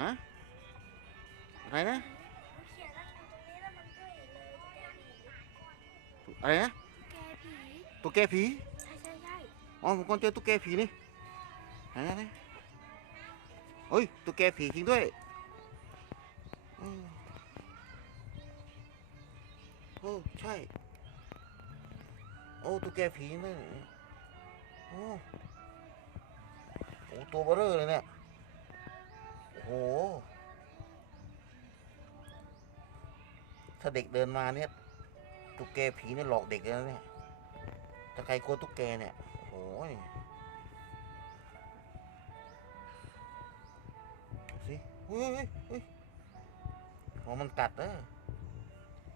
ฮะอะไรนะเขียนแล้วอยู่ตรงนี้แล้วมันก็เห็นเลยตุ๊กแกผีอะไรนะตุ๊กแกผีตุ๊กแกผีใช่ใช่ใช่อ๋อผมก็เจอตุ๊กแกผีนี่ไหนไหนไหนเฮ้ยตุ๊กแกผีจริงด้วยอืมโอ้ใช่โอ้ตุ๊กแกผีนี่โอ้โอ้ตัวเบอเร่อเลยเนี่ย โอ้โห ถ้าเด็กเดินมาเนี่ย ตุ๊กแกผีเนี่ยหลอกเด็กเลยนะเนี่ย ถ้าใครกลัวตุ๊กแกเนี่ย โอ้ยสิเฮ้ยเฮ้ยเฮ้ยหัวมันกัดเออ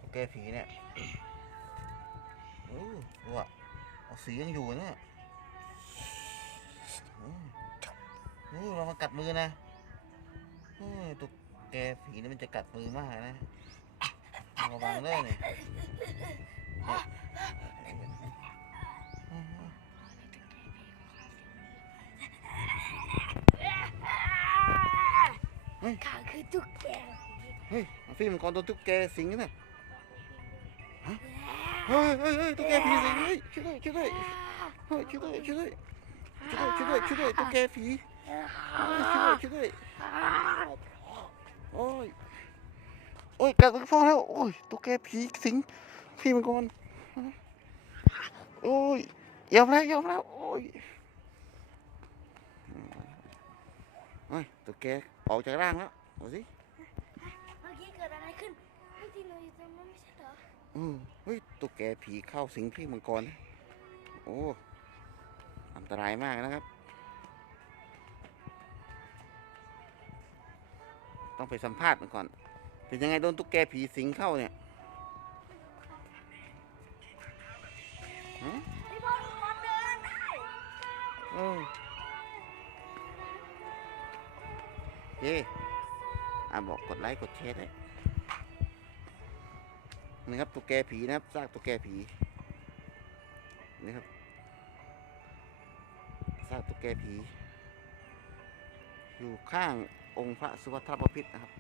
ตุ๊กแกผีเนี่ยโอ้ดูอะเอาสียังอยู่เนี่ยอืมโอ้เรามากัดมือนะ โอ้ยตุ๊กแกผีนี่มันจะกัดมือมากนะระวังเลยเนี่ยข้าคือตุ๊กแกเฮ้ยฟิล์มกอนตัวตุ๊กแกสิงนะฮะเฮ้ยเฮ้ยเฮ้ยตุ๊กแกผีสิงเฮ้ยช่วยด้วยช่วยด้วยเฮ้ยช่วยด้วยช่วยด้วยช่วยด้วยช่วยด้วยช่วยตุ๊กแกผีเฮ้ยช่วยด้วยช่วยด้วย โอ้ยกัดมือพ่อแล้ว โอ้ยตุ๊กแกผีสิงฟิล์มก่อนโอ้ยยอมแล้วยอมแล้ว โอ้ยเฮ้ยตุ๊กแกออกจากร่างแล้วเอาสิเมื่อกี้เกิดอะไรขึ้นเมื่ที่เราอยู่ตรงนั้นไม่ใช่เหรออืมเฮ้ยตุ๊กแกผีเข้าสิงพี่มังกรนะโอ้อันตรายมากนะครับ ต้องไปสัมภาษณ์มันก่อน เป็นยังไงโดนตุ๊กแกผีสิงเข้าเนี่ยหืมพี่บอลทุกคนเดินได้เออเย่อะบอกกดไลค์กดแชร์ด้วยนี่ครับตุ๊กแกผีนะครับซากตุ๊กแกผีนี่ครับซากตุ๊กแกผี อยู่ข้างองค์พระสุวัฒนบพิตรนะครับ